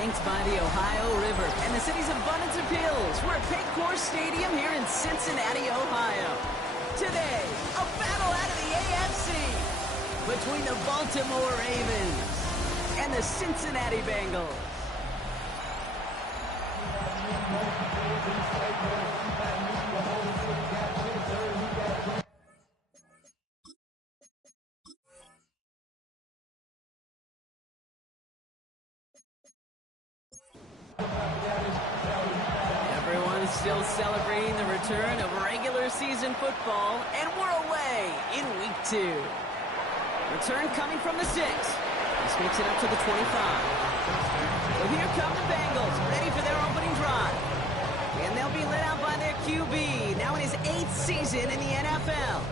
Banked by the Ohio River and the city's abundance of hills. We're at Paycor Stadium here in Cincinnati, Ohio. Today, a battle out of the AFC between the Baltimore Ravens and the Cincinnati Bengals. Everyone's still celebrating the return of regular season football, and we're away in week 2. Return coming from the 6. This makes it up to the 25. So here come the Bengals, ready for their opening drive. And they'll be led out by their QB, now in his 8th season in the NFL.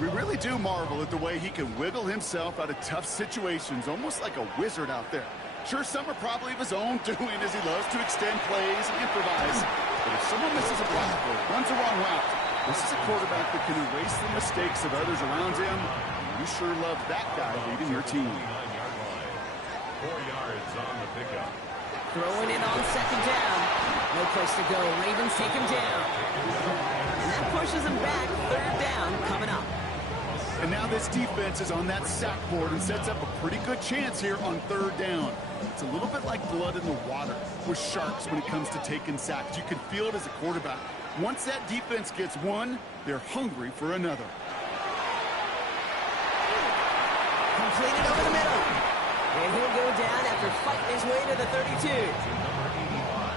We really do marvel at the way he can wiggle himself out of tough situations, almost like a wizard out there. Sure, some are probably of his own doing, as he loves to extend plays and improvise. But if someone misses a block or runs the wrong route, this is a quarterback that can erase the mistakes of others around him. You sure love that guy leading your team. 4 yards on the pickup. Throwing it on second down. No place to go. Ravens take him down. And that pushes him back. Third down coming up. And now this defense is on that sack board and sets up a pretty good chance here on third down. It's a little bit like blood in the water with sharks when it comes to taking sacks. You can feel it as a quarterback. Once that defense gets one, they're hungry for another. Completed over the middle. And he'll go down after fighting his way to the 32.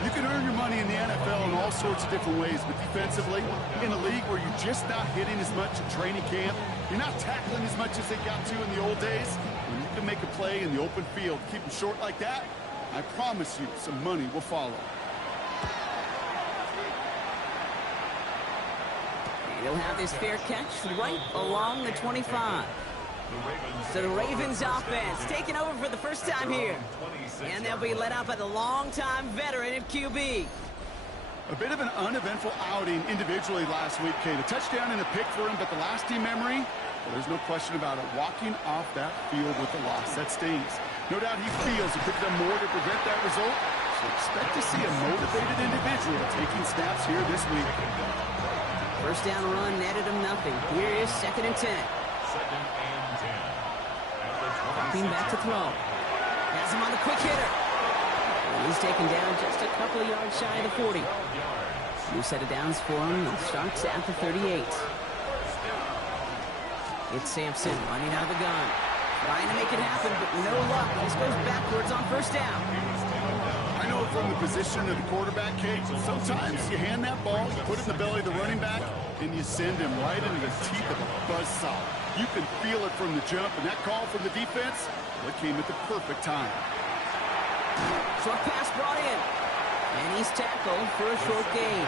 You can earn your money in the NFL in all sorts of different ways, but defensively, in a league where you're just not hitting as much at training camp, you're not tackling as much as they got to in the old days, when you can make a play in the open field, keep them short like that, I promise you some money will follow. He'll have his fair catch right along the 25. So the Ravens offense taking over for the first time here. And they'll be led out by the longtime veteran at QB. A bit of an uneventful outing individually last week, Kate. A touchdown and a pick for him, but the lasting memory, well, there's no question about it. Walking off that field with a loss, that stings. No doubt he feels he could have done more to prevent that result. So expect to see a motivated individual taking snaps here this week. First down run netted him nothing. Here is 2nd and 10. Second and 10. Popping back to throw. Has him on the quick hitter. And he's taken down just a couple of yards shy of the 40. New set of downs for him. He starts at the 38. It's Sampson running out of the gun. Trying to make it happen, but no luck. This goes backwards on first down. I know from the position of the quarterback, Kate, sometimes you hand that ball, you put it in the belly of the running back, and you send him right into the teeth of a buzzsaw. You can feel it from the jump, and that call from the defense, well, it came at the perfect time. Short pass brought in. And he's tackled for a short gain.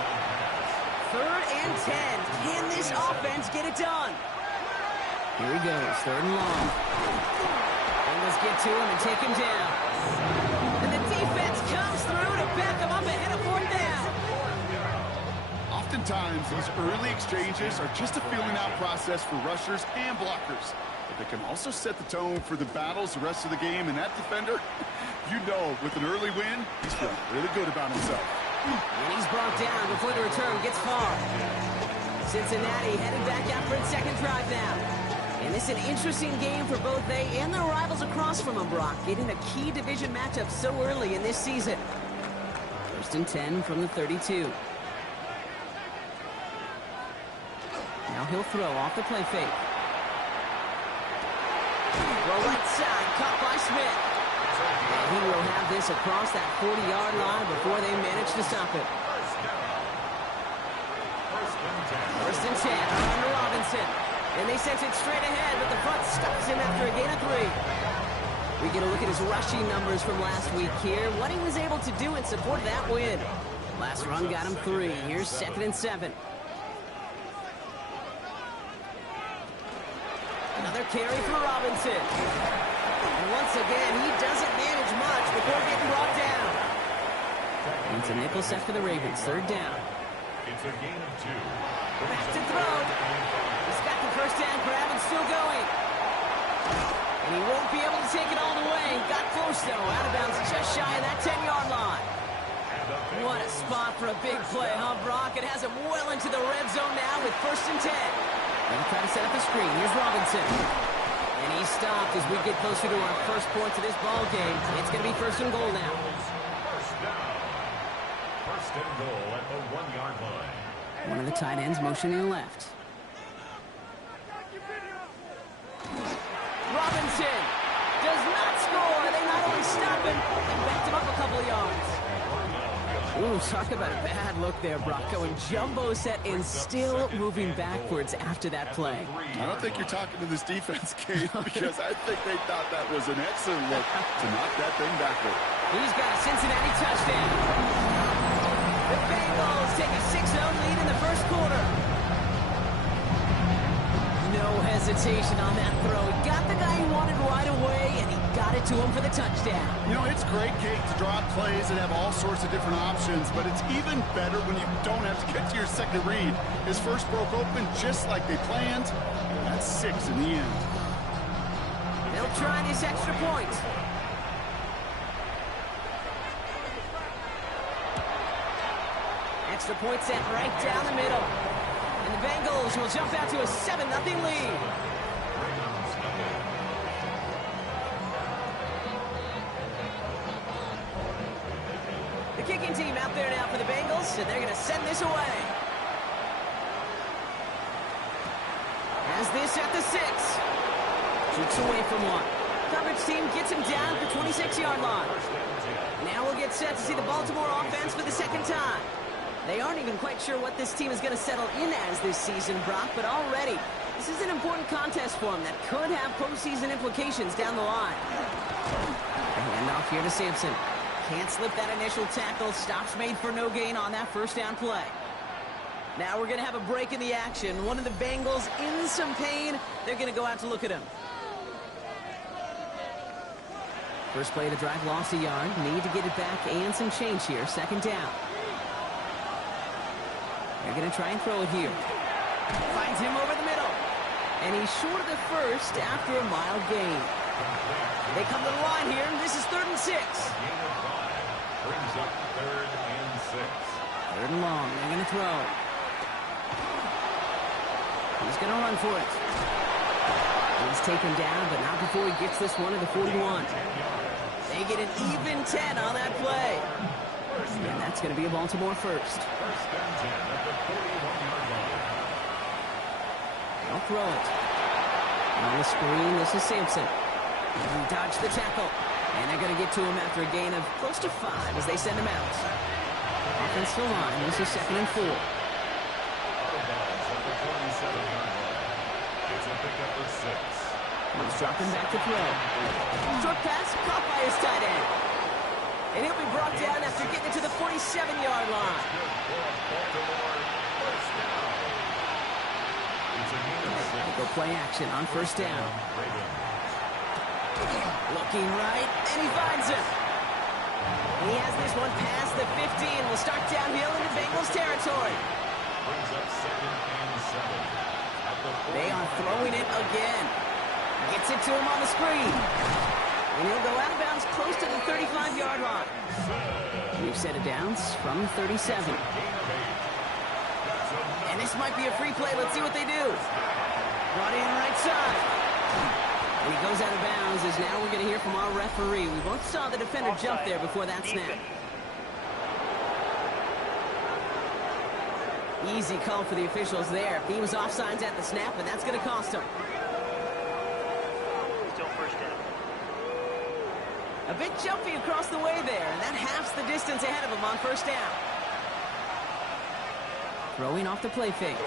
3rd and 10. Can this offense get it done? Here he goes, 3rd and long. Bengals get to him and take him down. And the defense comes through to back him up ahead of 4th down. Oftentimes, these early exchanges are just a feeling-out process for rushers and blockers. But they can also set the tone for the battles the rest of the game. And that defender, you know, with an early win, he's feeling really good about himself. And he's brought down before the return gets far. Cincinnati headed back out for its second drive now. And this is an interesting game for both they and their rivals across from them, Brock, getting a key division matchup so early in this season. 1st and 10 from the 32. Now he'll throw off the play fake. Well, right side, caught by Smith. And he will have this across that 40-yard line before they manage to stop it. 1st and 10, under Robinson. And they sent it straight ahead, but the front stops him after a gain of 3. We get a look at his rushing numbers from last week here, what he was able to do in support of that win. Last run got him 3. Here's 2nd and 7. Another carry for Robinson. And once again, he doesn't manage much before getting brought down. It's a nickel set for the Ravens, 3rd down. It's a gain of 2. Back to throw. He's got the first down grab and still going. And he won't be able to take it all the way. Got close, though. Out of bounds just shy of that 10-yard line. What a spot for a big play, huh, Brock? It has him well into the red zone now with 1st and 10. They'll try to set up a screen. Here's Robinson. And he stopped as we get closer to our first point of this ball game. It's going to be 1st and goal now. First down. 1st and goal at the 1-yard line. One of the tight ends motioning left. Robinson does not score. They not only stop him, they backed him up a couple of yards. Ooh, talk about a bad look there, Brock. Going jumbo set and still moving backwards after that play. I don't think you're talking to this defense, Kate, because I think they thought that was an excellent look to knock that thing backward. He's got a Cincinnati touchdown. The Bengals take a 6-0 lead in the first quarter. No hesitation on that throw. He got the guy he wanted right away, and he got it to him for the touchdown. You know, it's great, Kate, to draw up plays and have all sorts of different options, but it's even better when you don't have to get to your second read. His first broke open just like they planned. That's 6 in the end. They'll try this extra point. Extra point set right down the middle. And the Bengals will jump out to a 7-0 lead. The kicking team out there now for the Bengals, and they're going to send this away. Has this at the 6. Shoots away from one. Coverage team gets him down at the 26-yard line. Now we'll get set to see the Baltimore offense for the second time. They aren't even quite sure what this team is going to settle in as this season, Brock, but already this is an important contest for them that could have postseason implications down the line. A handoff here to Sampson. Can't slip that initial tackle. Stops made for no gain on that first down play. Now we're going to have a break in the action. One of the Bengals in some pain. They're going to go out to look at him. First play of the drive, lost a yard. Need to get it back and some change here. Second down. They're going to try and throw it here. Finds him over the middle. And he's short of the first after a mild gain. They come to the line here. This is 3rd and 6. Brings up 3rd and 6. 3rd and long. They're going to throw. He's going to run for it. He's taken down, but not before he gets this one to the 41. They get an even 10 on that play. And that's going to be a Baltimore first. 1st and 10 at the 41-yard line. They'll throw it. On the screen, this is Sampson. He dodged the tackle. And they're going to get to him after a gain of close to 5 as they send him out. Offensive line, this is 2nd and 4. Out of bounds at the 47-yard line. It's a pickup of 6. He's dropping back to throw. Short pass caught by his tight end. And he'll be brought down after getting it to the 47-yard line. Go play action on first down. Looking right, and he finds him. He has this one past the 15. Will start downhill into Bengals territory. Brings up 2nd and 7. They are throwing it again. Gets it to him on the screen. And he'll go out of bounds close to the 35-yard line. We've set it down from 37. And this might be a free play. Let's see what they do. Brought in right side. And he goes out of bounds as now we're going to hear from our referee. We both saw the defender jump there before that snap. Easy call for the officials there. He was offsides at the snap, and that's going to cost him. Still first down. A bit jumpy across the way there, and that halves the distance ahead of him on first down. Throwing off the play fake.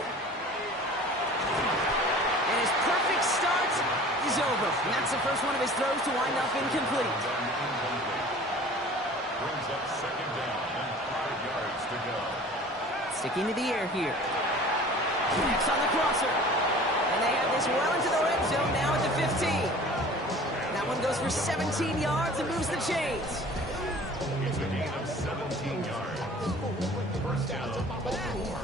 And his perfect start is over. And that's the first one of his throws to wind up incomplete. Brings up 2nd down and 5 yards to go. Sticking to the air here. Connects on the crosser. And they have this well into the red zone now at the 15. That one goes for 17 yards and moves the chains. It's a gain of 17 yards. First down, Baltimore.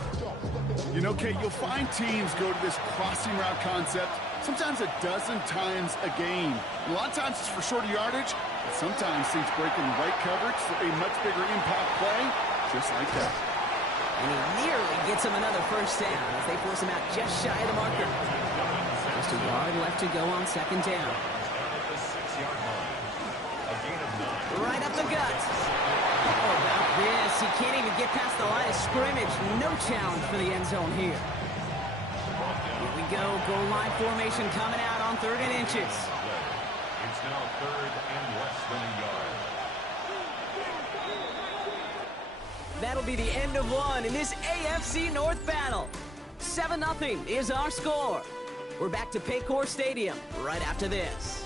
You know, Kate, you'll find teams go to this crossing route concept sometimes a dozen times a game. A lot of times it's for shorter yardage, but sometimes things break in the right coverage for a much bigger impact play, just like that. And he nearly gets him another first down as they force him out just shy of the marker. Just a yard left to go on second down. Right up the gut. Oh, about this. He can't even get past the line of scrimmage. No challenge for the end zone here. Here we go. Goal line formation coming out on 3rd and inches. It's now 3rd and less than a yard. That'll be the end of one in this AFC North battle. 7-0 is our score. We're back to Paycor Stadium right after this.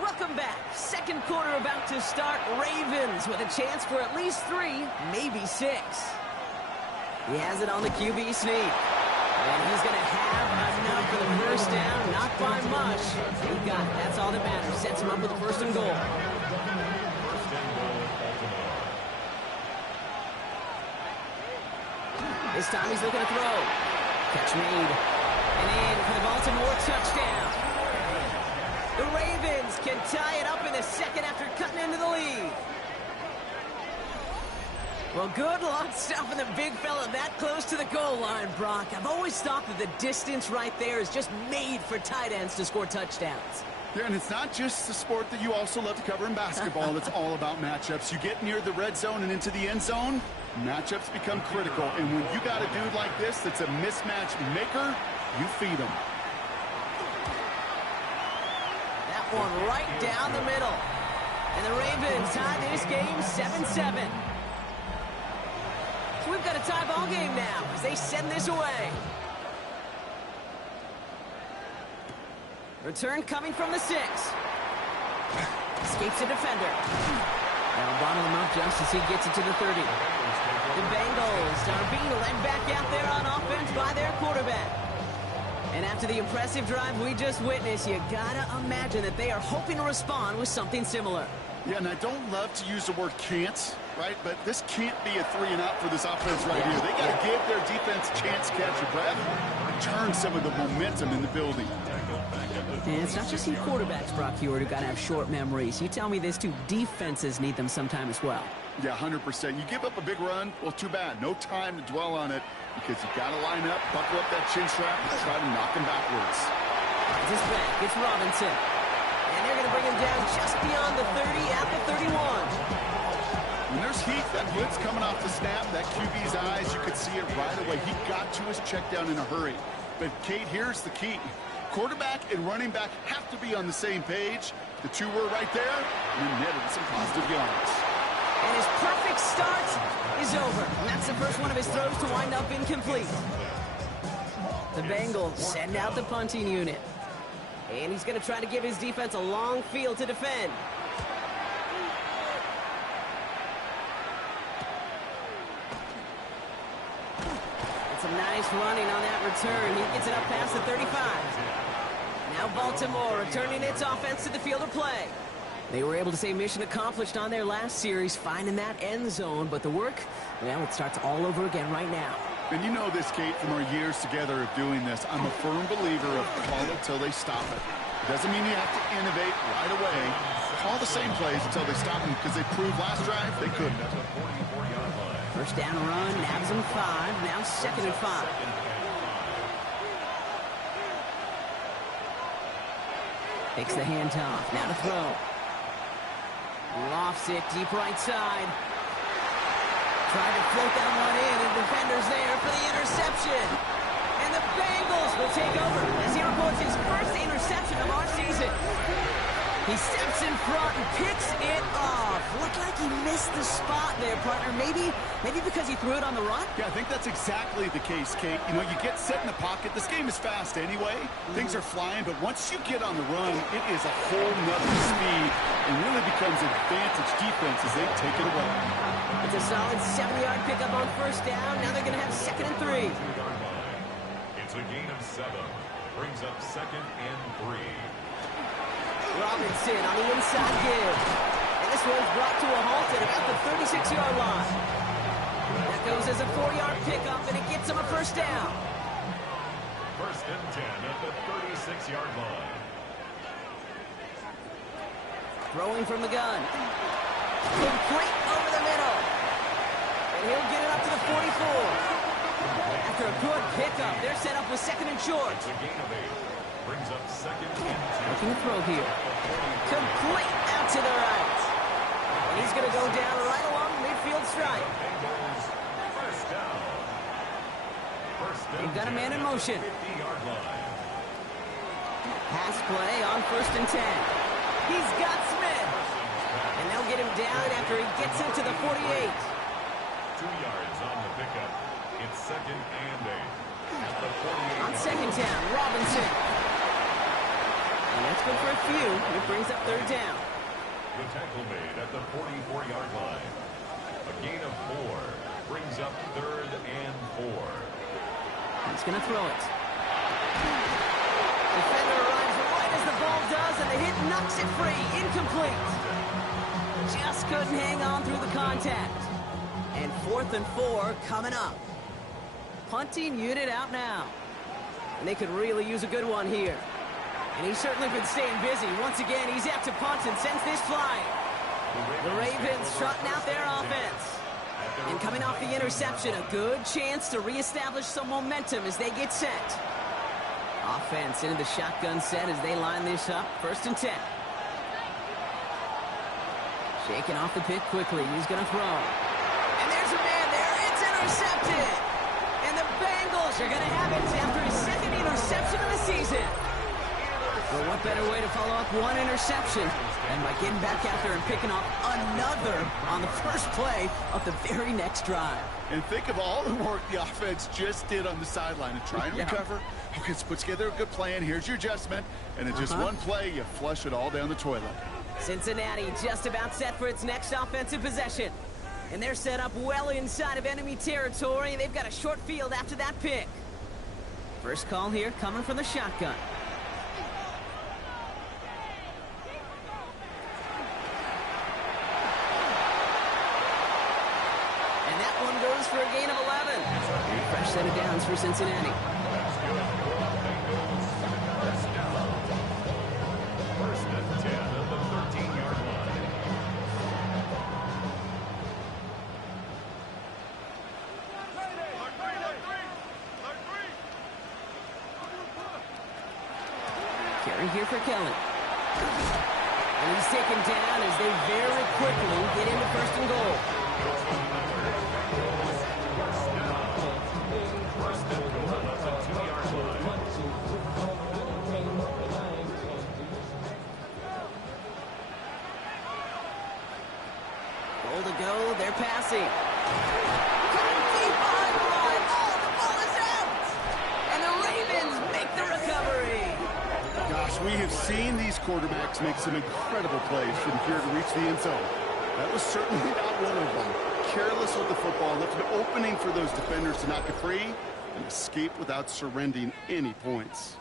Welcome back. Second quarter about to start. Ravens with a chance for at least 3, maybe 6. He has it on the QB sneak. And he's going to have enough for the first down. Not by much. He got it. That's all that matters. Sets him up with the 1st and goal. This time he's looking to throw. Catch made. And in for the Baltimore touchdown. The Ravens can tie it up in the second after cutting into the lead. Well, good luck stopping the big fella that close to the goal line, Brock. I've always thought that the distance right there is just made for tight ends to score touchdowns. Yeah, and it's not just the sport that you also love to cover in basketball. It's all about matchups. You get near the red zone and into the end zone, matchups become critical. And when you got a dude like this that's a mismatch maker, you feed him. That one right down the middle. And the Ravens tie this game 7-7. So we've got a tie ball game now as they send this away. Return coming from the 6. Escapes the defender. Now bottle him up just as he gets it to the 30. The Bengals are being led back out there on offense by their quarterback. And after the impressive drive we just witnessed, you gotta imagine that they are hoping to respond with something similar. Yeah, and I don't love to use the word can't, right? But this can't be a 3-and-out for this offense right here. They got to give their defense a chance to catch a breath, turn some of the momentum in the building. And it's not just you quarterbacks, Brock Heward, who got to have short memories. You tell me this too, defenses need them sometime as well. Yeah, 100%. You give up a big run, well, too bad. No time to dwell on it because you got to line up, buckle up that chin strap, and try to knock him backwards. It's back. It's Robinson. And they're going to bring him down just beyond the 30 at the 31. When there's heat, that blitz coming off the snap, that QB's eyes, you could see it right away. He got to his check down in a hurry. But, Kate, here's the key. Quarterback and running back have to be on the same page. The two were right there, and then netted some positive yards. And his perfect start is over. And that's the first one of his throws to wind up incomplete. The Bengals send out the punting unit. And he's going to try to give his defense a long field to defend. It's a nice running on that return. He gets it up past the 35. Now Baltimore returning its offense to the field of play. They were able to say mission accomplished on their last series, finding that end zone. But the work, well, it starts all over again right now. And you know this, Kate, from our years together of doing this. I'm a firm believer of call it till they stop it. It doesn't mean you have to innovate right away. Call the same plays until they stop them because they proved last drive they couldn't. First down run, nabs him 5, now 2nd and 5. Takes the handoff, now to throw. Lofts it deep right side. Tried to float that one in, and the defender's there for the interception. And the Bengals will take over as he reports his first interception of our season. He steps in front and picks it off. Looked like he missed the spot there, partner. Maybe because he threw it on the run? Yeah, I think that's exactly the case, Kate. You know, you get set in the pocket. This game is fast anyway. Things are flying, but once you get on the run, it is a whole nother speed and really becomes advantage defense as they take it away. It's a solid 7-yard pickup on first down. Now they're going to have 2nd and 3. It's a gain of 7. Brings up 2nd and 3. Robinson on the inside give. And this one's brought to a halt at about the 36-yard line. That goes as a 4-yard pickup, and it gets him a first down. 1st and 10 at the 36-yard line. Throwing from the gun. Complete over the middle. And he'll get it up to the 44. After a good pickup, they're set up with 2nd and short. It's a gain of 8. Brings up 2nd and 2. Looking to throw here. Complete out to the right. And he's going to go down right along the midfield stripe. Bengals first down. They've got a man in motion. 50-yard line. Pass play on 1st and 10. He's got Smith. And they'll get him down after he gets into the 48. 2 yards on the pickup. It's 2nd and 8. At the 48. On 2nd down, Robinson. And that's good for a few. It brings up 3rd down. The tackle made at the 44-yard line. A gain of 4. Brings up 3rd and 4. He's going to throw it. Defender arrives right as the ball does, and the hit knocks it free. Incomplete. Just couldn't hang on through the contact. And 4th and 4 coming up. Punting unit out now. And they could really use a good one here. And he's certainly been staying busy. Once again, he's out to punt and sends this flying. The Ravens trotting out their offense. And coming off the interception, a good chance to reestablish some momentum as they get set. Offense into the shotgun set as they line this up. 1st and 10. Shaking off the pick quickly. He's going to throw. And there's a man there. It's intercepted. And the Bengals are going to have it after his 2nd interception of the season. Well, what better way to follow up one interception than by getting back out there and picking off another on the first play of the very next drive. And think of all the work the offense just did on the sideline to try and recover. Okay, let's put together a good plan. Here's your adjustment. And in just one play, you flush it all down the toilet. Cincinnati just about set for its next offensive possession. And they're set up well inside of enemy territory. They've got a short field after that pick. First call here coming from the shotgun. And that one goes for a gain of 11. Fresh set of downs for Cincinnati. That's good. Bengals first down. 1st and 10 at the 13-yard line. Carry here for Kelly. And he's taken down as they very quickly get into 1st and goal. First and goal at the 2-yard line. Goal to go, they're passing. Coming deep behind the line. Oh, the ball is out! And the Ravens make the recovery. Gosh, we have seen these quarterbacks make some incredible plays from here to reach the end zone. That was certainly not one of them. Careless with the football, left an opening for those defenders to knock it free and escape without surrendering any points.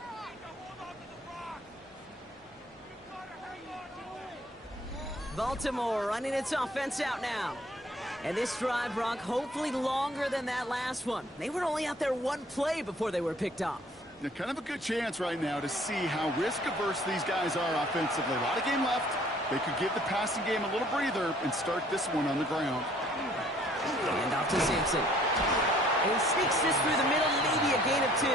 Baltimore running its offense out now. And this drive, Brock, hopefully longer than that last one. They were only out there one play before they were picked off. Now, kind of a good chance right now to see how risk-averse these guys are offensively. A lot of game left. They could give the passing game a little breather and start this one on the ground. Hand off to Sampson. And he sneaks this through the middle, maybe a gain of 2.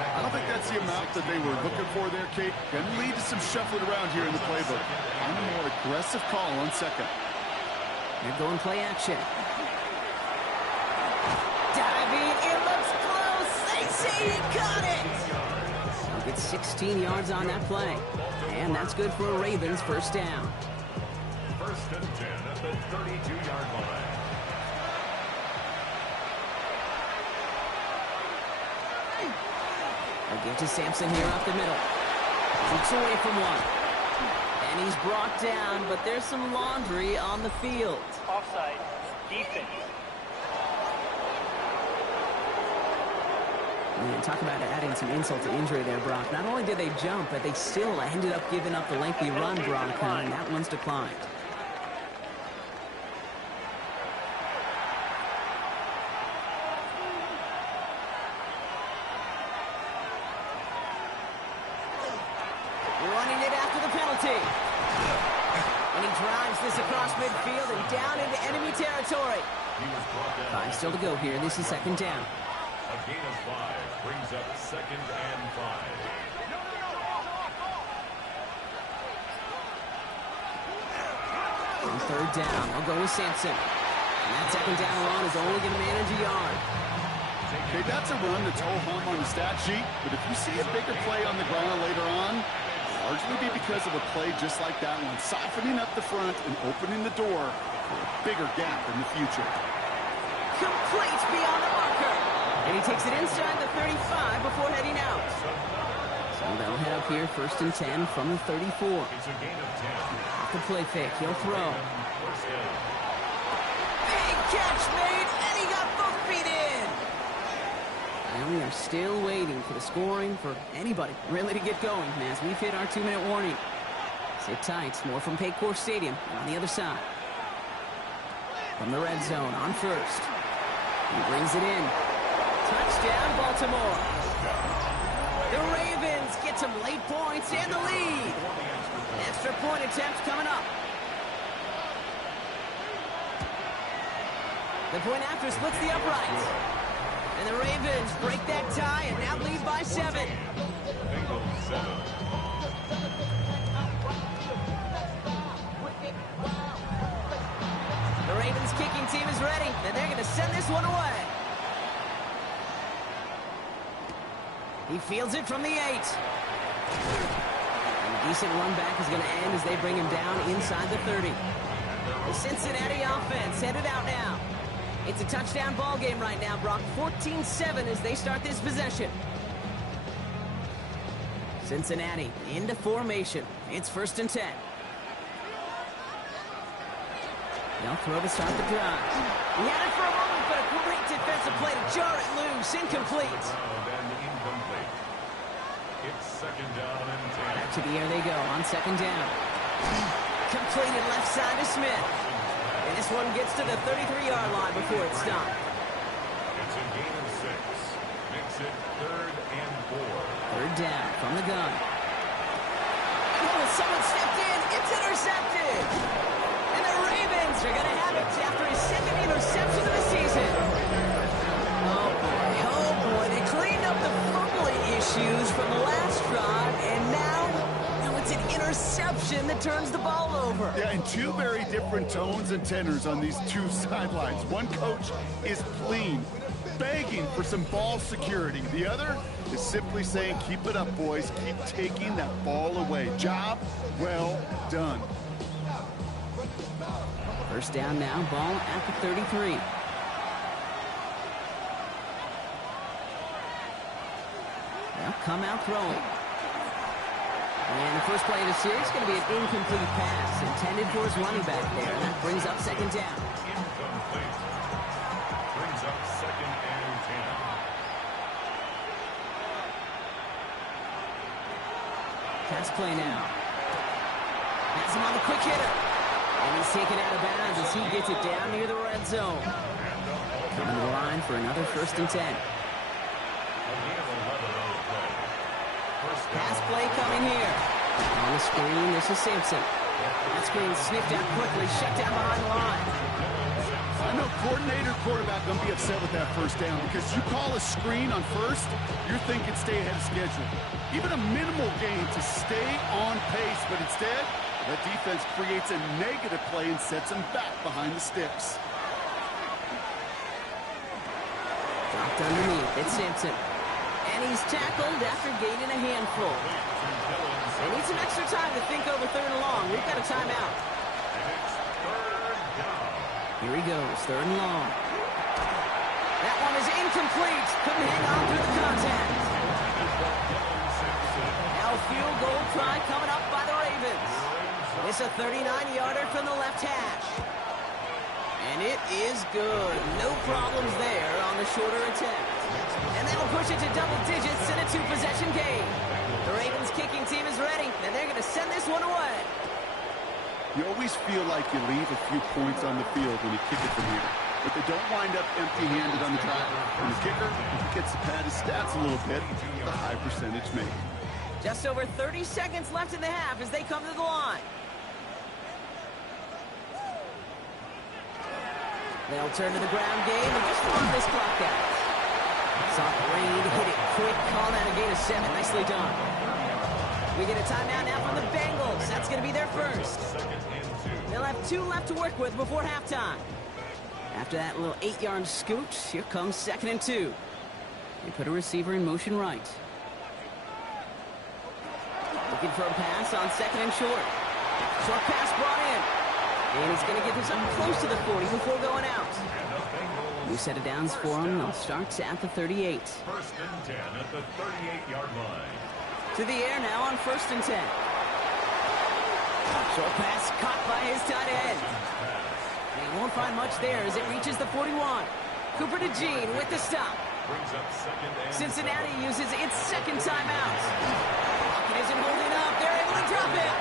I don't think that's the amount that they were looking for there, Kate. Going to lead to some shuffling around here in the playbook. On a more aggressive call on 2nd. They're going play action. Diving, it looks close. They say he got it. He gets 16 yards on that play. And that's good for a Ravens first down. 1st and 10 at the 32-yard line. They'll give to Sampson here up the middle. Shoots away from one. And he's brought down, but there's some laundry on the field. Offside. Defense. Man, talk about adding some insult to injury there, Brock. Not only did they jump, but they still ended up giving up the lengthy run, Brock, and that one's declined. Running it after the penalty. And he drives this across midfield and down into enemy territory. 5 still to go here. This is second down. A gain of 5 brings up 2nd and 5. On third down, they'll go with Sampson. And that second down run is only going to manage a yard. Okay, that's a run that's ho-hum on the stat sheet, but if you see a bigger play on the ground later on, largely be because of a play just like that one, softening up the front and opening the door for a bigger gap in the future. Complete beyond the marker. And he takes it inside the 35 before heading out. So they'll head up here, 1st and 10 from the 34. It's a gain of 10. Off the play fake, he'll throw. Big catch made, and he got both feet in. And we are still waiting for the scoring for anybody really to get going as we've hit our 2-minute warning. Sit tight, more from Paycor Stadium on the other side. From the red zone on 1st. He brings it in. Touchdown, Baltimore. The Ravens get some late points and the lead. Extra point attempt coming up. The point after splits the uprights. And the Ravens break that tie and now lead by 7. Bengals 7. The Ravens kicking team is ready, and they're going to send this one away. He fields it from the 8. And a decent run back is going to end as they bring him down inside the 30. The Cincinnati offense headed out now. It's a touchdown ball game right now, Brock. 14-7 as they start this possession. Cincinnati into formation. It's 1st and 10. They'll throw to start the drive. He had it for a moment, but a great defensive play to jar it loose. Incomplete. It's 2nd down and 10. Back to the air they go on 2nd down. Completed left side to Smith. And this one gets to the 33-yard line before it's stopped. It's a gain of 6. Makes it 3rd and 4. 3rd down from the gun. Oh, someone stepped in. It's intercepted. And the Ravens are going to have it after his 2nd interception of the season. Oh, boy. They cleaned up the fumbling issues from the last drive, and now it's an interception that turns the ball over. Yeah, and 2 very different tones and tenors on these 2 sidelines. One coach is pleading, begging for some ball security. The other is simply saying, keep it up, boys. Keep taking that ball away. Job well done. 1st down now, ball at the 33. They'll come out throwing. And the first play of the series is going to be an incomplete pass intended for his running back there. And that brings up 2nd down. Incomplete. Brings up 2nd and 10. Pass play now. Has him on the quick hitter. And he's taken out of bounds as he gets it down near the red zone. Coming to the line for another 1st and 10. Pass play coming here. On the screen, this is Sampson. That screen sniffed out quickly, shut down behind the line. I know coordinator, quarterback going to be upset with that 1st down because you call a screen on 1st, you're thinking stay ahead of schedule. Even a minimal gain to stay on pace, but instead, that defense creates a negative play and sets them back behind the sticks. Dropped underneath, it's Sampson. And he's tackled after gaining a handful. They need some extra time to think over 3rd and long. We've got a timeout. Here he goes, 3rd and long. That one is incomplete. Couldn't hang on through the contact. Now a field goal try coming up by the Ravens. It's a 39-yarder from the left hash. And it is good. No problems there on the shorter attempt. And that'll push it to double digits in a two-possession game. The Ravens kicking team is ready, and they're going to send this one away. You always feel like you leave a few points on the field when you kick it from here, but they don't wind up empty-handed on the drive. And the kicker gets to pad his stats a little bit with a high percentage made. Just over 30 seconds left in the half as they come to the line. They'll turn to the ground game and just run this clock out. Soft rain, hit it quick, call that a gain of 7. Nicely done. We get a timeout now from the Bengals. That's going to be their first. They'll have 2 left to work with before halftime. After that little 8-yard scoot, here comes 2nd and 2. They put a receiver in motion right. Looking for a pass on 2nd and short. Short pass brought in. And he's going to get this up close to the 40 before going out. New set of downs for him. They'll start at the 38. 1st and 10 at the 38-yard line. To the air now on 1st and 10. Short pass caught by his tight end. They won't find much there as it reaches the 41. Cooper to Jean with the stop. Cincinnati uses its 2nd timeout. Pocket isn't holding up. They're able to drop it.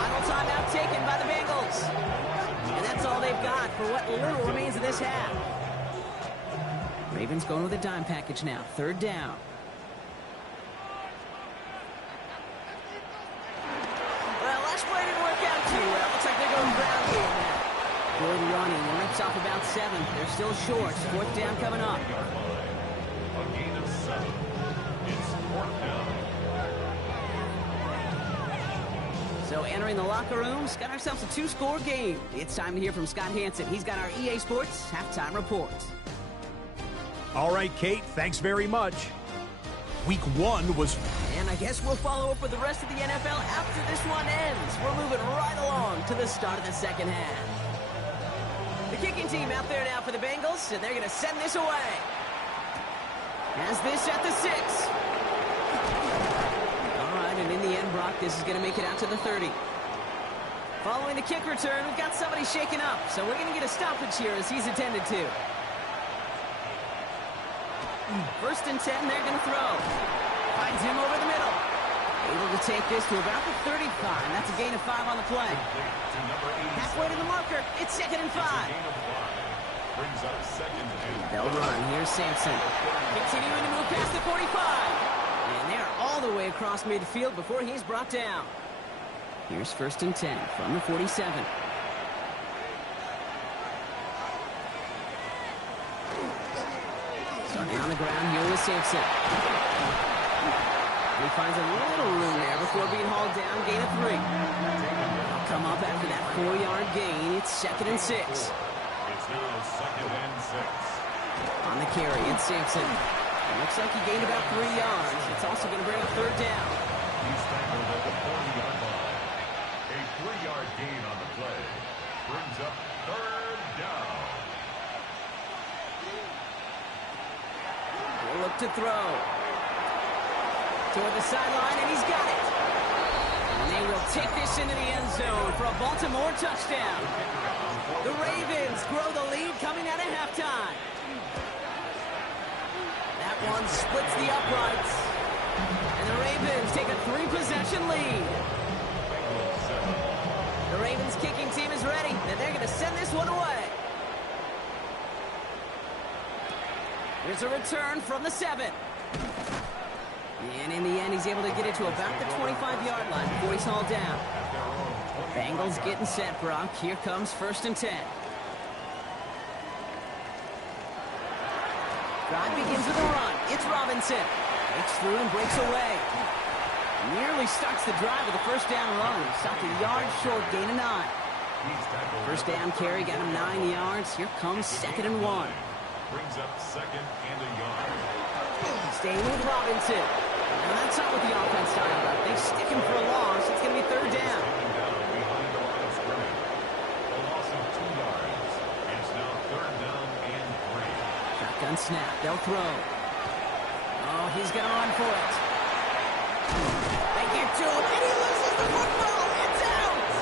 Final timeout taken by the Bengals. And that's all they've got for what little remains of this half. Ravens going with a dime package now. 3rd down. Well, last play didn't work out too well. Looks like they're going ground game now. Good running. Rips off about 7. They're still short. 4th down coming up. A gain of 7. It's 4th down. So entering the locker rooms, got ourselves a 2-score game. It's time to hear from Scott Hansen. He's got our EA Sports halftime report. All right, Kate, thanks very much. Week 1 was... And I guess we'll follow up with the rest of the NFL after this one ends. We're moving right along to the start of the 2nd half. The kicking team out there now for the Bengals, and they're going to send this away. Has this at the 6. And in the end, Brock, this is going to make it out to the 30. Following the kick return, we've got somebody shaken up, so we're going to get a stoppage here as he's attended to. 1st and 10, they're going to throw. Finds him over the middle. Able to take this to about the 35. That's a gain of 5 on the play. Halfway to the marker, it's 2nd and 5. Brings up 2nd and 2. They'll run. Here's Sampson. Continuing to move past the 45. And they're all the way across midfield before he's brought down. Here's 1st and 10 from the 47. Starting on the ground here with Sampson. He finds a little room there before being hauled down. Gain of 3. They'll come up after that 4-yard gain. It's 2nd and 6. It's now 2nd and 6. On the carry, it's Sampson. It looks like he gained about 3 yards. It's also going to bring up 3rd down. He's tackled at the 40-yard line. A 3-yard gain on the play. Brings up 3rd down. He'll look to throw. Toward the sideline, and he's got it. And they will take this into the end zone for a Baltimore touchdown. The Ravens grow the lead coming out of halftime. That one splits the uprights. And the Ravens take a 3-possession lead. The Ravens kicking team is ready, and they're going to send this one away. Here's a return from the 7. And in the end, he's able to get it to about the 25-yard line before he's hauled down. Bengals getting set, Brock. Here comes 1st and 10. Drive begins with a run. It's Robinson. Breaks through and breaks away. Nearly starts the drive with a 1st down run. Stopped a yard short, gain of 9. 1st down carry, got him 9 yards. Here comes 2nd and 1. Brings up 2nd and a yard. Staying with Robinson. And that's not what the offense started about. They stick him for a loss. It's going to be 3rd down. Behind the line of scrimmage. A loss of 2 yards. It's now 3rd down and 3. Shotgun snap. They'll throw. Oh, he's going to run for it. They get to him, and he loses the football. It's out.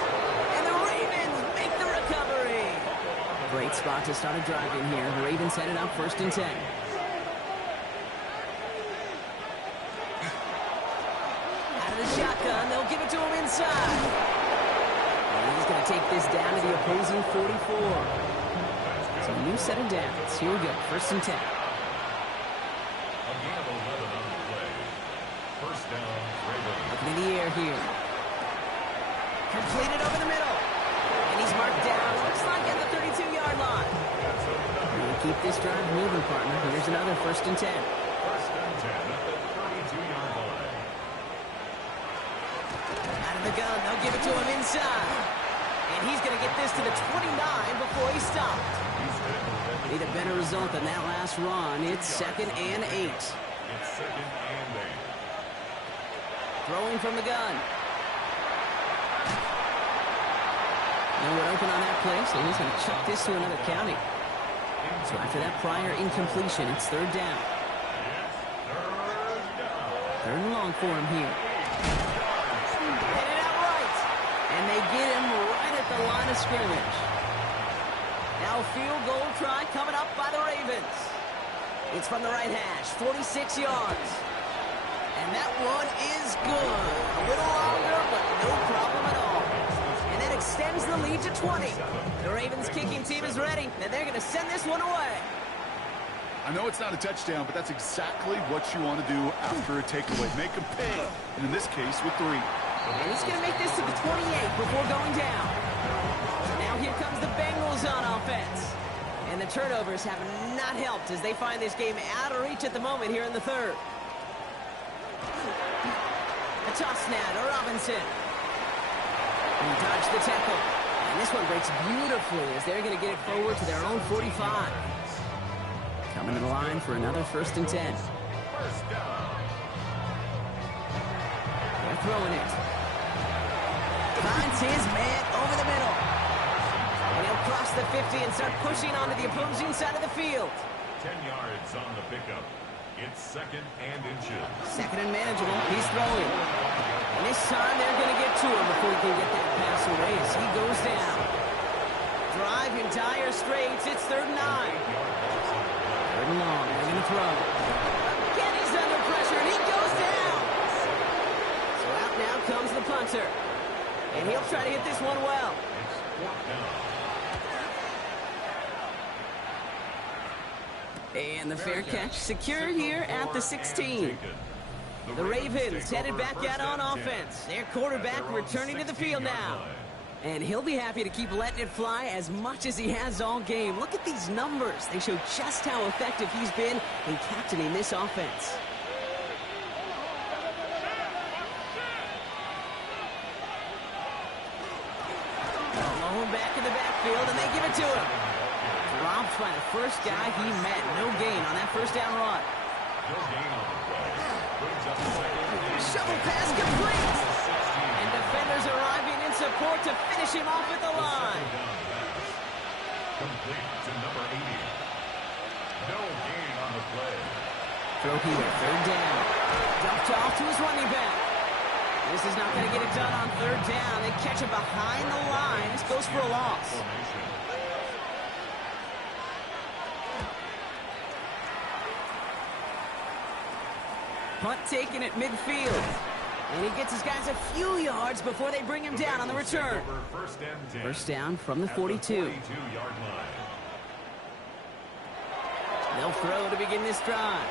And the Ravens make the recovery. Great spot to start a drive in here. The Ravens headed up 1st and 10. inside. And he's going to take this down to the opposing 44. So a new set of downs. Here we go, 1st and 10. A gain of 11 on the play. First down, Ravens. Looking in the air here. Completed over the middle. And he's marked down. Looks like at the 32-yard line. We'll keep this drive moving, partner. Here's another 1st and 10. First and 10 at the 32-yard line. Out of the gun. They'll give it to him inside. And he's going to get this to the 29 before he stopped. Need a better result than that last run. It's 2nd and 8. It's 2nd and 8. Throwing from the gun. Nowhere open on that play, so he's going to chuck this to another county. So after that prior incompletion, it's 3rd down. 3rd and long for him here. Hit it out right. And they get him right at the line of scrimmage. Now a field goal try coming up by the Ravens. It's from the right hash, 46 yards. And that one is good. A little longer, but no problem at all. And that extends the lead to 20. The Ravens kicking team is ready, and they're going to send this one away. I know it's not a touchdown, but that's exactly what you want to do after a takeaway. Make them pay, and in this case, with 3. And he's going to make this to the 28 before going down. So now here comes the Bengals on offense. And the turnovers have not helped as they find this game out of reach at the moment here in the 3rd. A toss now to Robinson. He dodged the tackle. And this one breaks beautifully as they're going to get it forward to their own 45. Coming to the line for another 1st and 10. First down. They're throwing it. Finds his man over the middle. And he'll cross the 50 and start pushing onto the opposing side of the field. 10 yards on the pickup. It's 2nd and inches. 2nd and manageable. He's throwing. And this time they're going to get to him before he can get that pass away as he goes down. Drive entire straights. It's 3rd and 9. 3rd and long. They're going to throw. Again, he's under pressure, and he goes down. So out now comes the punter. And he'll try to hit this one well. It's 4th down. And the fair catch secured here at the 16. The Ravens headed back out on offense. Their quarterback returning to the field now. And he'll be happy to keep letting it fly as much as he has all game. Look at these numbers. They show just how effective he's been in captaining this offense. Alone back in the backfield, and they give it to him. Dropped by the first guy he met. No gain on that 1st down run. No gain on the play. Brings up 2nd. Shovel pass complete. And defenders arriving in support to finish him off at the line. Complete to number 80. No gain on the play. Throw here, 3rd down. Dumped off to his running back. This is not going to get it done on 3rd down. They catch him behind the line. This goes for a loss. Punt taken at midfield. And he gets his guys a few yards before they bring him down on the return. First down from the 42. They'll throw to begin this drive.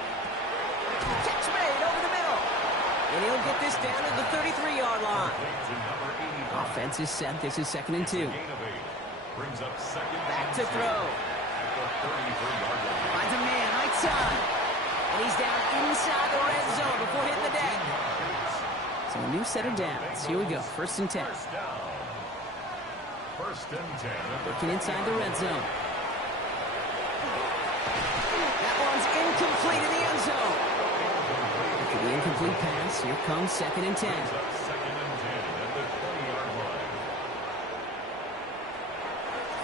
Catch made over the middle. And he'll get this down to the 33-yard line. Offense is set. This is 2nd and 2. Back to throw. Finds a man right side. And he's down inside the red zone before hitting the deck. So a new set of downs. Here we go. 1st and 10. Looking inside the red zone. That one's incomplete in the end zone. After the incomplete pass, here comes 2nd and 10.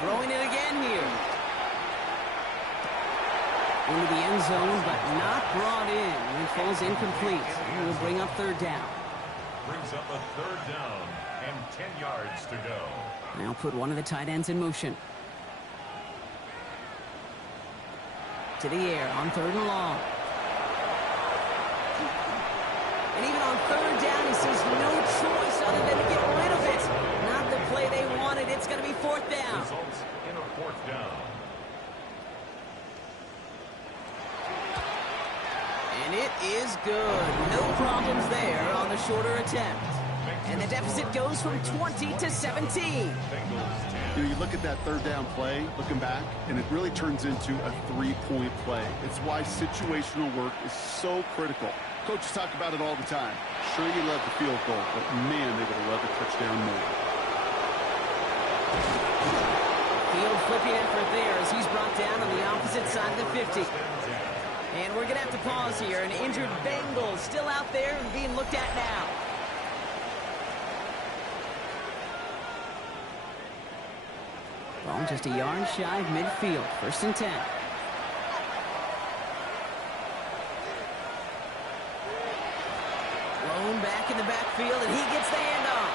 Throwing it again here. Into the end zone, but not brought in. It falls incomplete. And will bring up 3rd down. Brings up a 3rd down and 10 yards to go. Now put one of the tight ends in motion. To the air on 3rd and long. And even on third down, he sees no choice other than to get rid of it. Not the play they wanted. It's going to be fourth down. Results in a fourth down. And it is good. No problems there on the shorter attempt. And the deficit goes from 20 to 17. You look at that third down play, looking back, and it really turns into a three-point play. It's why situational work is so critical. Coaches talk about it all the time. Sure, you love the field goal, but man, they would have loved a touchdown more. Field flipping effort there as he's brought down on the opposite side of the 50. And we're going to have to pause here. An injured Bengal still out there and being looked at now. Ball just a yard shy of midfield. 1st and 10. Blown back in the backfield, and he gets the handoff.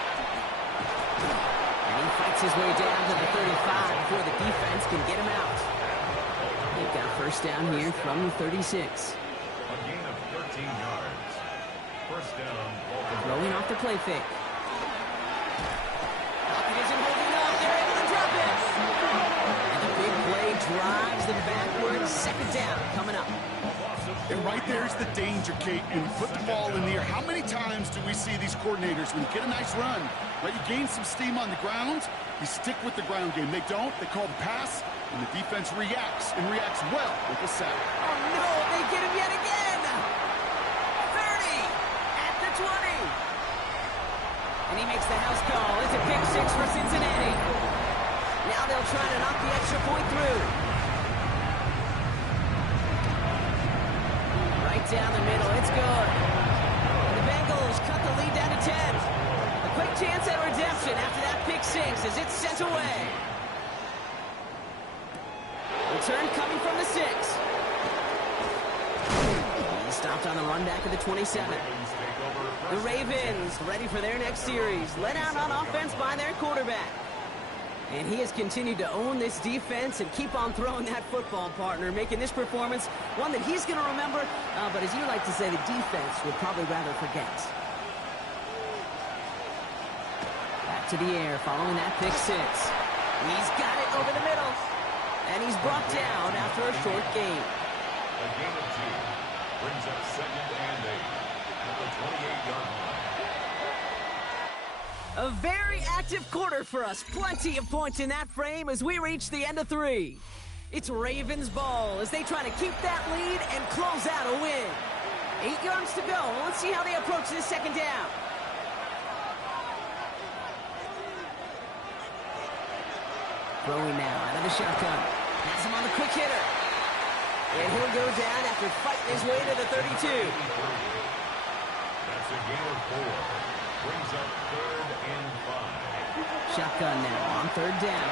And he fights his way down to the 35 before the defense can get him out. They've got 1st down here from the 36. A gain of 13 yards. 1st down. Throwing off the play fake. Pocket isn't holding up. They're able to drop it. And the big play drives them backwards. 2nd down coming up. And right there's the danger, Kate. When you put the ball in the air, how many times do we see these coordinators, when you get a nice run, right, you gain some steam on the ground, you stick with the ground game. They don't. They call the pass, and the defense reacts, and reacts well with the sack. Oh, no, they get him yet again. 30 at the 20. And he makes the house call. It's a pick 6 for Cincinnati. Now they'll try to knock the extra point through. Right down the middle. It's good. And the Bengals cut the lead down to 10. A quick chance at redemption after that pick 6 as it's sent away. Return coming from the 6. He stopped on the run back of the 27. The Ravens ready for their next series. Let out on offense by their quarterback. And he has continued to own this defense and keep on throwing that football, partner, making this performance one that he's going to remember, but as you like to say, the defense would probably rather forget. Back to the air following that pick 6. He's got it over the middle. And he's brought down after a short gain. A gain of 2 brings up 2nd and 8 at the 28-yard line. A very active quarter for us. Plenty of points in that frame as we reach the end of 3. It's Ravens ball as they try to keep that lead and close out a win. 8 yards to go. Let's see how they approach this 2nd down. Throwing now out of the shotgun. Has him on the quick hitter. And he'll go down after fighting his way to the 32. That's a gain of 4. Brings up 3rd and 5. Shotgun now on 3rd down.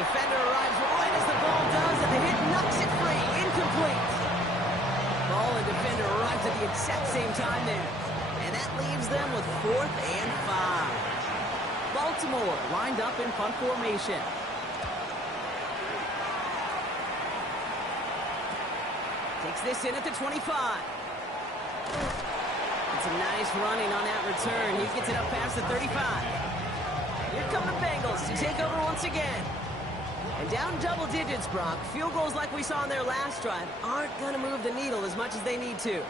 Defender arrives right as the ball does, and the hit knocks it free. Incomplete. Ball and defender arrives at the exact same time there. And that leaves them with 4th and 5. Baltimore lined up in punt formation. Takes this in at the 25. And some nice running on that return. He gets it up past the 35. Here come the Bengals to take over once again. And down double digits, Brock. Field goals like we saw in their last drive aren't going to move the needle as much as they need to.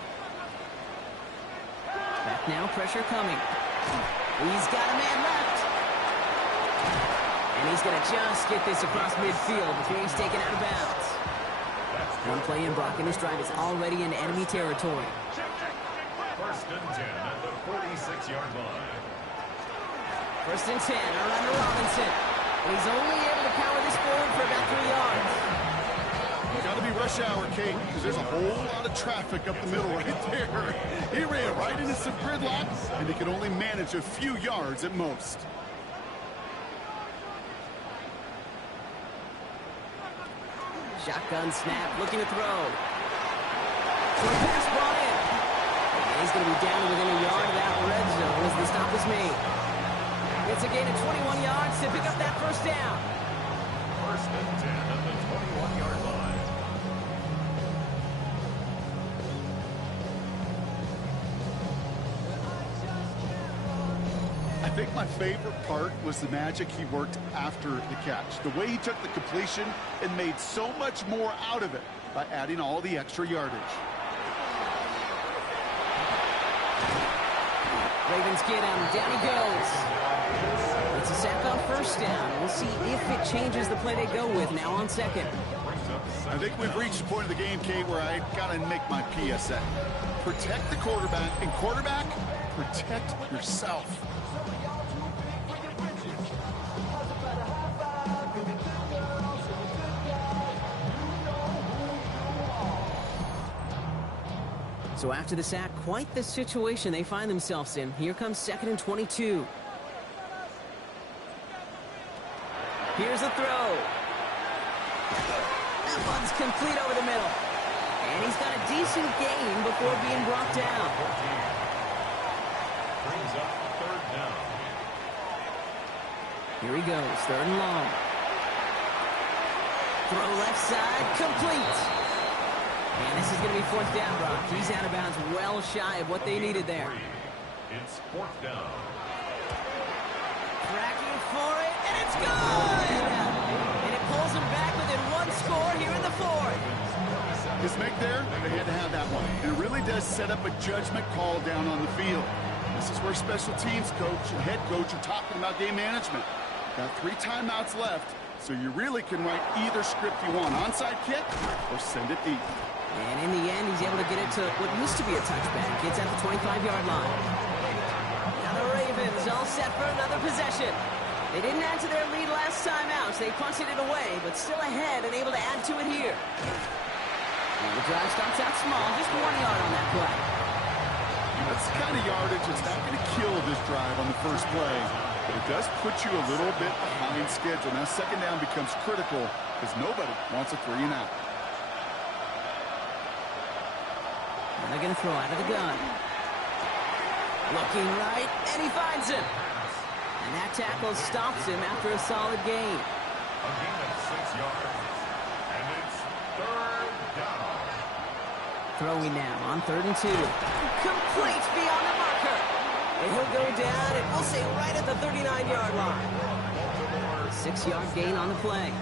Back now, pressure coming. He's got a man left. And he's going to just get this across midfield before he's taken out of bounds. One play in, Brock, and this drive is already in enemy territory. 1st and 10 at the 46-yard line. 1st and 10 around to Robinson. And he's only able to power this forward for about 3 yards. Got to be rush hour, Kate, because there's a whole lot of traffic up the middle right there. He ran right into some gridlock, and he could only manage a few yards at most. Shotgun snap, looking to throw. Short pass brought in. And he's going to be down within a yard of that red zone as the stop is made. It's a gain of 21 yards to pick up that 1st down. 1st and 10 at the 21-yard line. think my favorite part was the magic he worked after the catch. The way he took the completion and made so much more out of it by adding all the extra yardage. Ravens get him. Down he goes. It's a sack on first down. We'll see if it changes the play they go with now on second. I think we've reached the point of the game, Kate, where I got to make my PSA. Protect the quarterback, and quarterback, protect yourself. So after the sack, quite the situation they find themselves in. Here comes 2nd and 22. Here's a throw. That one's complete over the middle. And he's got a decent gain before being brought down. Brings up 3rd down. Here he goes, 3rd and long. Throw left side, complete. And this is going to be 4th down, Brock. He's out of bounds well shy of what they needed there. It's 4th down. Tracking for it, and it's good! And it pulls him back within 1 score here in the 4th. His make there, they had to have that one. And it really does set up a judgment call down on the field. This is where special teams coach and head coach are talking about game management. Got 3 timeouts left, so you really can write either script you want. Onside kick or send it deep. And in the end, he's able to get it to what used to be a touchback. It's at the 25-yard line. Now the Ravens all set for another possession. They didn't add to their lead last time out, so they punted it away, but still ahead and able to add to it here. And the drive starts out small, just 1 yard on that play. That's the kind of yardage that's not going to kill this drive on the first play, but it does put you a little bit behind schedule. Now 2nd down becomes critical because nobody wants a 3 and out. And they're going to throw out of the gun. Looking right, and he finds him. And that tackle stops him after a solid gain. A gain of 6 yards. And it's 3rd down. Throwing now on 3rd and 2. Complete beyond the marker. And he'll go down, and we'll say right at the 39-yard line. 6-yard gain on the play.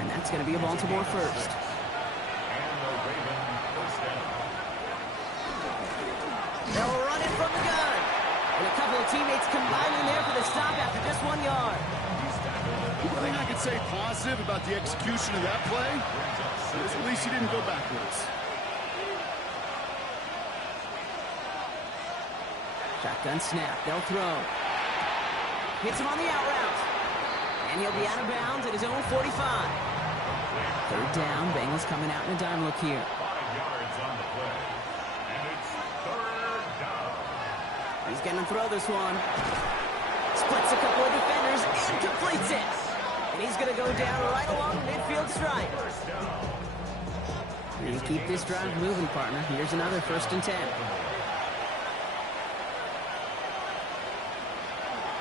And that's going to be a Baltimore first. And the Raven first down. They'll run it from the gun. And a couple of teammates combining there for the stop after just 1 yard. The one thing I can say positive about the execution of that play is at least he didn't go backwards. Shotgun snap. They'll throw. Hits him on the out route. And he'll be out of bounds at his own 45. 3rd down. Bengals coming out in a dime look here. 5 yards on the play. And it's 3rd down. He's going to throw this one. Splits a couple of defenders and completes it. And he's going to go down right along the midfield stripe. You keep this drive moving, partner. Here's another 1st and 10.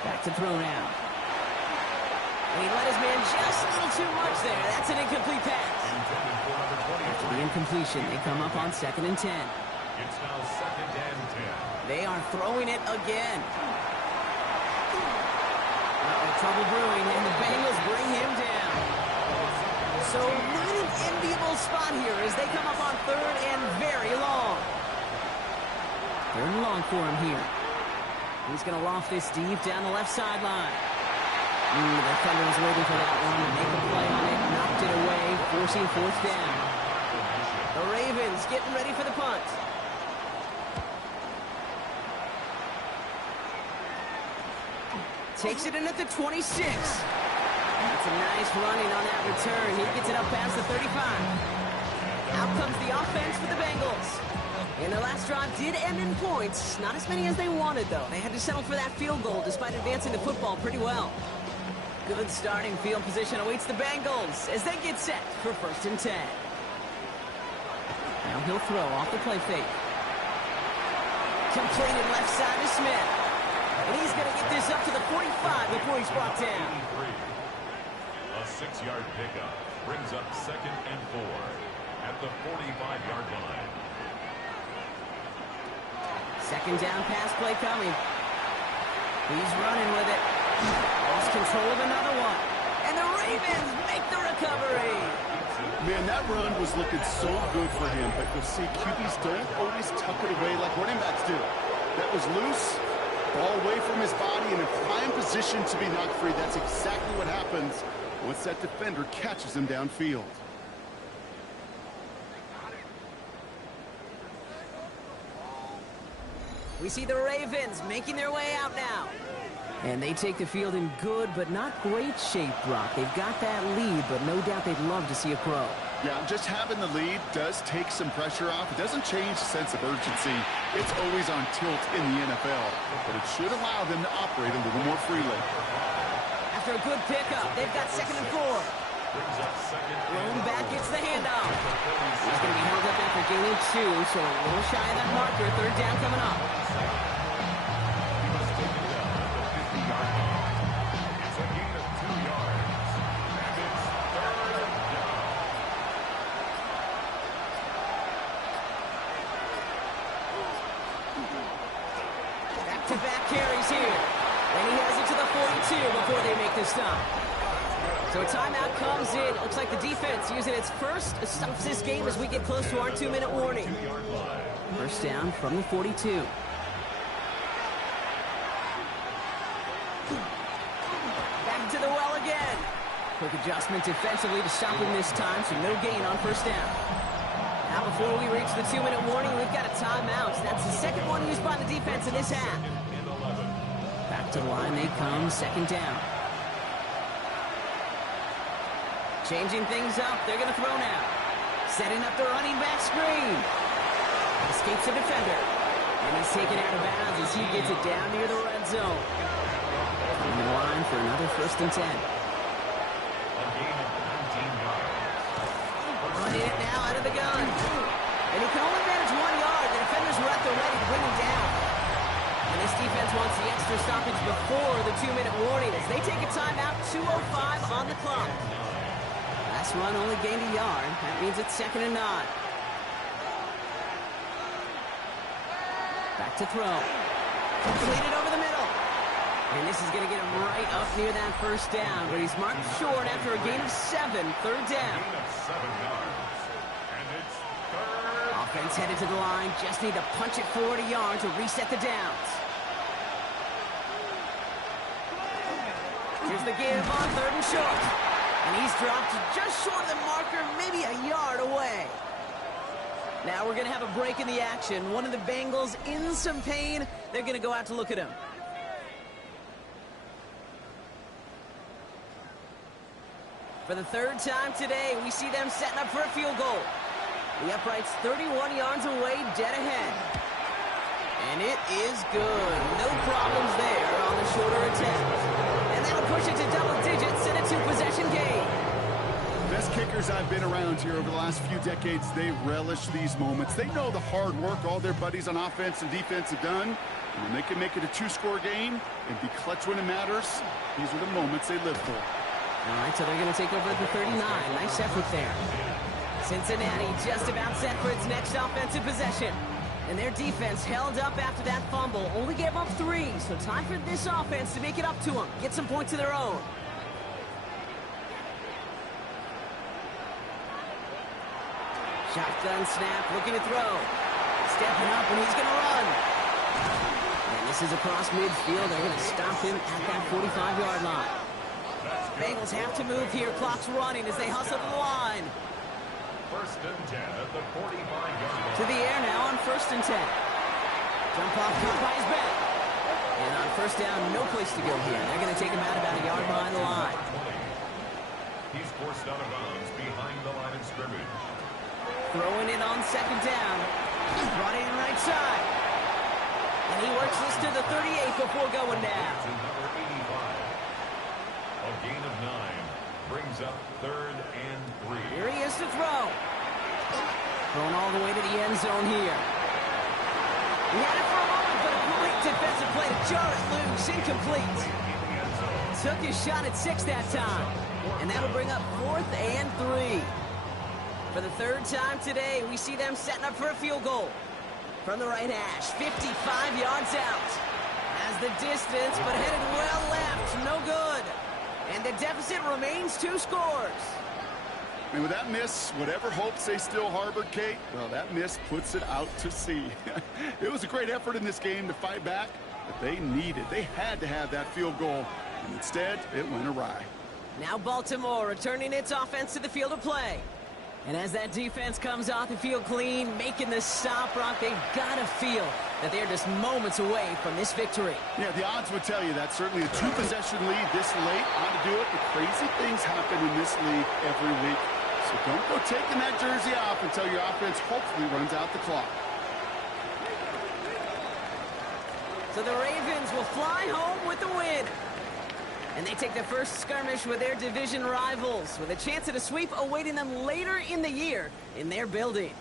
Back to throw now. And he let his man just a little too much there. That's an incomplete pass. After the incompletion, they come up on 2nd and 10. It's now 2nd and 10. They are throwing it again. Trouble brewing, and the Bengals bring him down. So not an enviable spot here as they come up on 3rd and very long. 3rd and long for him here. He's going to loft this deep down the left sideline. The Thunder was waiting for that one to make a play on it. Knocked it away, forcing 4th down. The Ravens getting ready for the punt. Takes it in at the 26. That's a nice running on that return. He gets it up past the 35. Out comes the offense for the Bengals. And their last drive did end in points. Not as many as they wanted, though. They had to settle for that field goal despite advancing the football pretty well. Good starting field position awaits the Bengals as they get set for 1st and 10. Now he'll throw off the play fake. Completed left side to Smith. And he's going to get this up to the 45 before he's brought down. A 6-yard pickup brings up 2nd and 4 at the 45-yard line. 2nd down pass play coming. He's running with it. Lost control of another one. And the Ravens make the recovery. Man, that run was looking so good for him, but you'll see QBs don't always tuck it away like running backs do. That was loose, ball away from his body, and in prime position to be knocked free. That's exactly what happens once that defender catches him downfield. We see the Ravens making their way out now. And they take the field in good but not great shape, Brock. They've got that lead, but no doubt they'd love to see a pro. Yeah, just having the lead does take some pressure off. It doesn't change the sense of urgency. It's always on tilt in the NFL, but it should allow them to operate a little more freely. After a good pickup, they've got 2nd and 4. Roam back gets the handoff. He's going to be held up after gaining 2, so a little shy of that marker. 3rd down coming up. Back-to-back carries here. And he has it to the 42 before they make the stop. So a timeout comes in. Looks like the defense using its first stops this game as we get close to our 2-minute warning. First down from the 42. Back to the well again. Quick adjustment defensively to stop him this time, so no gain on first down. Now before we reach the 2-minute warning, we've got a timeout. That's the second one used by the defense in this half. Back to the line they come, 2nd down. Changing things up, they're going to throw now. Setting up the running back screen. Escapes the defender. And he's taken out of bounds as he gets it down near the red zone. On the line for another 1st and 10. Running it now out of the gun. And he can only manage 1 yard. The defenders were at the ready to bring him down. And this defense wants the extra stoppage before the 2-minute warning as they take a timeout, 2:05 on the clock. Last run only gained a yard. That means it's 2nd and 9. Back to throw. Completed over the middle. And this is going to get him right up near that 1st down, but he's marked short after a gain of 7, 3rd down. Offense headed to the line. Just need to punch it 40 yards to reset the downs. Here's the give on 3rd and short. And he's dropped just short of the marker, maybe a yard away. Now we're going to have a break in the action. One of the Bengals in some pain. They're going to go out to look at him. For the 3rd time today, we see them setting up for a field goal. The upright's 31 yards away, dead ahead. And it is good. No problems there on the shorter attempt. And that'll push it to double digits in a 2-possession game. Best kickers I've been around here over the last few decades, they relish these moments. They know the hard work all their buddies on offense and defense have done. And when they can make it a 2-score game and be clutch when it matters, these are the moments they live for. All right, so they're going to take over at the 39. Nice effort there. Cincinnati just about set for its next offensive possession. And their defense held up after that fumble. Only gave up 3, so time for this offense to make it up to them. Get some points of their own. Shotgun snap, looking to throw. Stepping up, and he's going to run. And this is across midfield. They're going to stop him at that 45-yard line. Bengals have to move here. Clock's running as they hustle to the line. 1st and 10 at the 45-yard line. To the air now on 1st and 10. Jump off caught by his back. And on 1st down, no place to go here. They're going to take him out about a yard behind the line. He's forced out of bounds behind the line of scrimmage. Throwing it on 2nd down. Brought in right side. And he works this to the 38 before going down. To number 85. A gain of 9 brings up 3rd and 3. Here he is to throw. Going all the way to the end zone here. He had it for a moment, but a great defensive play to jar it loose. Incomplete. Took his shot at 6 that time. And that'll bring up 4th and 3. For the 3rd time today, we see them setting up for a field goal. From the right hash, 55 yards out. As the distance, but headed well left. No good. And the deficit remains 2 scores. And with that miss, whatever hopes they still harbored, Kate, well, that miss puts it out to sea. It was a great effort in this game to fight back, but they had to have that field goal. And instead, it went awry. Now Baltimore returning its offense to the field of play. And as that defense comes off the field clean, making the stop, Brock, they've got to feel that they're just moments away from this victory. Yeah, the odds would tell you that certainly a 2-possession lead this late ought to do it, but crazy things happen in this league every week. So don't go taking that jersey off until your offense hopefully runs out the clock. So the Ravens will fly home with the win. And they take the first skirmish with their division rivals with a chance at a sweep awaiting them later in the year in their building.